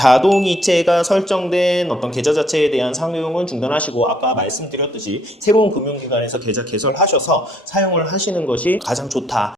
자동이체가 설정된 어떤 계좌 자체에 대한 사용은 중단하시고 아까 말씀드렸듯이 새로운 금융기관에서 계좌 개설하셔서 사용을 하시는 것이 가장 좋다.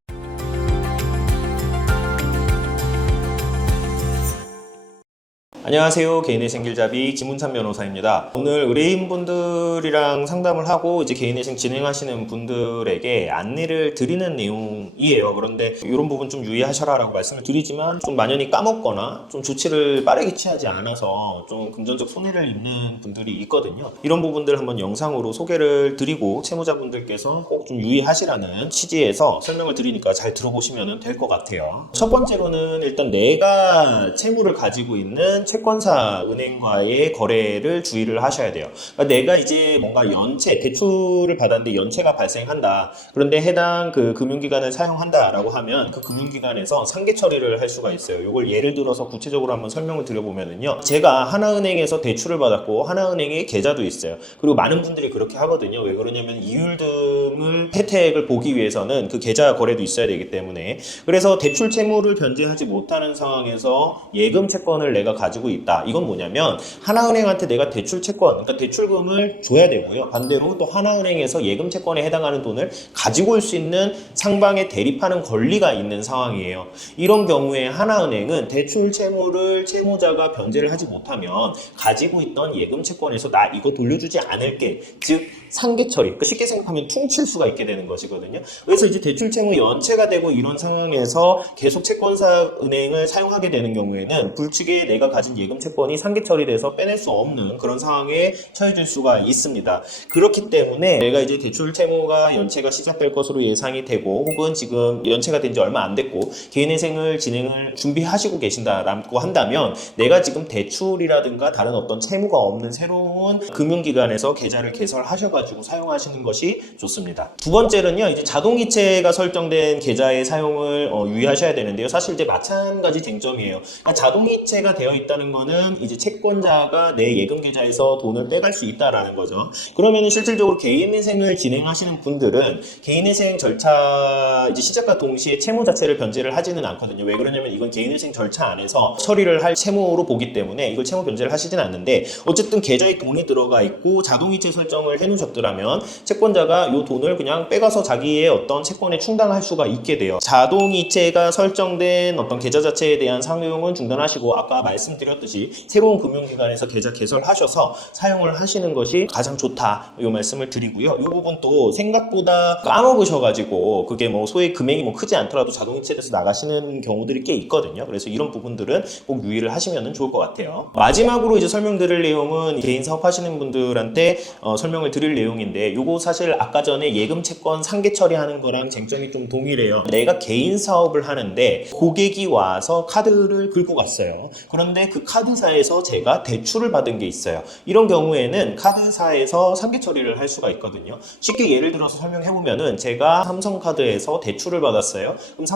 안녕하세요. 개인의 생길잡이 김운찬 변호사입니다. 오늘 의뢰인분들이랑 상담을 하고 이제 개인회생 진행하시는 분들에게 안내를 드리는 내용이에요. 그런데 이런 부분 좀 유의하셔라라고 말씀을 드리지만 좀 만연히 까먹거나 좀 조치를 빠르게 취하지 않아서 좀 금전적 손해를 입는 분들이 있거든요. 이런 부분들 한번 영상으로 소개를 드리고 채무자분들께서 꼭 좀 유의하시라는 취지에서 설명을 드리니까 잘 들어보시면 될 것 같아요. 첫 번째로는 일단 내가 채무를 가지고 있는 채권사 은행과의 거래를 주의를 하셔야 돼요. 그러니까 내가 이제 뭔가 연체, 대출을 받았는데 연체가 발생한다. 그런데 해당 그 금융기관을 사용한다라고 하면 그 금융기관에서 상계 처리를 할 수가 있어요. 이걸 예를 들어서 구체적으로 한번 설명을 드려보면요. 제가 하나은행에서 대출을 받았고 하나은행에 계좌도 있어요. 그리고 많은 분들이 그렇게 하거든요. 왜 그러냐면 이율금을 혜택을 보기 위해서는 그 계좌 거래도 있어야 되기 때문에. 그래서 대출 채무를 변제하지 못하는 상황에서 예금 채권을 내가 가지고 있다. 이건 뭐냐면 하나은행한테 내가 대출 채권, 그러니까 대출금을 줘야 되고요. 반대로 또 하나은행에서 예금 채권에 해당하는 돈을 가지고 올 수 있는 상방에 대립하는 권리가 있는 상황이에요. 이런 경우에 하나은행은 대출 채무를 채무자가 변제를 하지 못하면 가지고 있던 예금 채권에서 나 이거 돌려주지 않을게. 즉 상계 처리. 그러니까 쉽게 생각하면 퉁칠 수가 있게 되는 것이거든요. 그래서 이제 대출 채무 연체가 되고 이런 상황에서 계속 채권사 은행을 사용하게 되는 경우에는 불측에 내가 가진 예금 채권이 상계 처리돼서 빼낼 수 없는 그런 상황에 처해질 수가 있습니다. 그렇기 때문에 내가 이제 대출 채무가 연체가 시작될 것으로 예상이 되고 혹은 지금 연체가 된 지 얼마 안 됐고 개인회생을 진행을 준비하시고 계신다라고 한다면 내가 지금 대출이라든가 다른 어떤 채무가 없는 새로운 금융기관에서 계좌를 개설하셔가지고 사용하시는 것이 좋습니다. 두 번째는요, 이제 자동이체가 설정된 계좌의 사용을 유의하셔야 되는데요. 사실 이제 마찬가지 쟁점이에요. 그러니까 자동이체가 되어 있다는 거는 이제 채권자가 내 예금 계좌에서 돈을 빼갈 수 있다라는 거죠. 그러면은 실질적으로 개인회생을 진행하시는 분들은 개인회생 절차 이제 시작과 동시에 채무 자체를 변제를 하지는 않거든요. 왜 그러냐면 이건 개인회생 절차 안에서 처리를 할 채무로 보기 때문에 이걸 채무 변제를 하시진 않는데 어쨌든 계좌에 돈이 들어가 있고 자동이체 설정을 해놓으셨더라면 채권자가 이 돈을 그냥 빼가서 자기의 어떤 채권에 충당할 수가 있게 돼요. 자동이체가 설정된 어떤 계좌 자체에 대한 사용은 중단하시고 아까 말씀드렸듯이 새로운 금융기관에서 계좌 개설하셔서 사용을 하시는 것이 가장 좋다. 이 말씀을 드리고요. 이 부분도 생각보다 까먹으셔가지고 그게 뭐 소액 금액이 뭐 크지 않더라도 자동이체돼서 나가시는 경우들이 꽤 있거든요. 그래서 이런 부분들은 꼭 유의를 하시면 좋을 것 같아요. 마지막으로 이제 설명드릴 내용은 개인 사업하시는 분들한테 설명을 드릴 내용인데 요거 사실 아까 전에 예금 채권 상계 처리하는 거랑 쟁점이 좀 동일해요. 내가 개인 사업을 하는데 고객이 와서 카드를 긁고 갔어요. 그런데 그 카드사에서 제가 대출을 받은 게 있어요. 이런 경우에는 카드사에서 상계 처리를 할 수가 있거든요. 쉽게 예를 들어서 설명해보면은 제가 삼성카드에서 대출을 받았어요. 그럼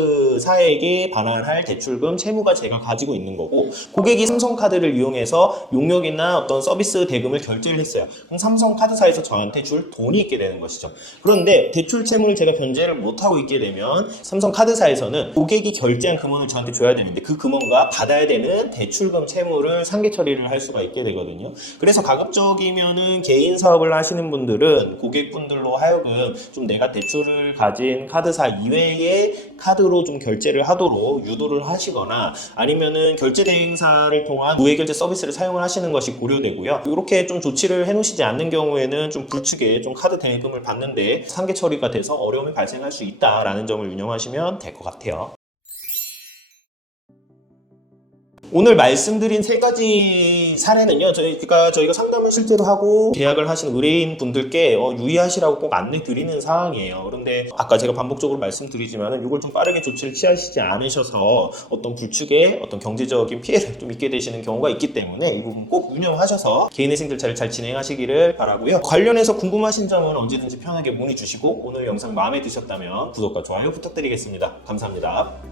삼성카드사에게 반환할 대출금 채무가 제가 가지고 있는 거고 고객이 삼성카드를 이용해서 용역이나 어떤 서비스 대금을 결제를 했어요. 그럼 삼성카드사에서 저한테 줄 돈이 있게 되는 것이죠. 그런데 대출 채무를 제가 변제를 못하고 있게 되면 삼성카드사에서는 고객이 결제한 금원을 저한테 줘야 되는데 그 금원과 받아야 되는 대출금 채무를 상계 처리를 할 수가 있게 되거든요. 그래서 가급적이면은 개인 사업을 하시는 분들은 고객분들로 하여금 좀 내가 대출을 가진 카드사 이외의 카드로 좀 결제를 하도록 유도를 하시거나 아니면은 결제 대행사를 통한 무해결제 서비스를 사용을 하시는 것이 고려되고요. 이렇게 좀 조치를 해놓으시지 않는 경우에는 좀 불측에 좀 카드 대금을 받는데 상계 처리가 돼서 어려움이 발생할 수 있다라는 점을 유념하시면 될 것 같아요. 오늘 말씀드린 세 가지 사례는요, 저희가 상담을 실제로 하고 계약을 하신 의뢰인 분들께 유의하시라고 꼭 안내 드리는 사항이에요. 그런데 아까 제가 반복적으로 말씀드리지만은 이걸 좀 빠르게 조치를 취하시지 않으셔서 어떤 불축의 어떤 경제적인 피해를 좀 입게 되시는 경우가 있기 때문에 이 부분 꼭 유념하셔서 개인회생 절차를 잘 진행하시기를 바라고요. 관련해서 궁금하신 점은 언제든지 편하게 문의 주시고 오늘 영상 마음에 드셨다면 구독과 좋아요 부탁드리겠습니다. 감사합니다.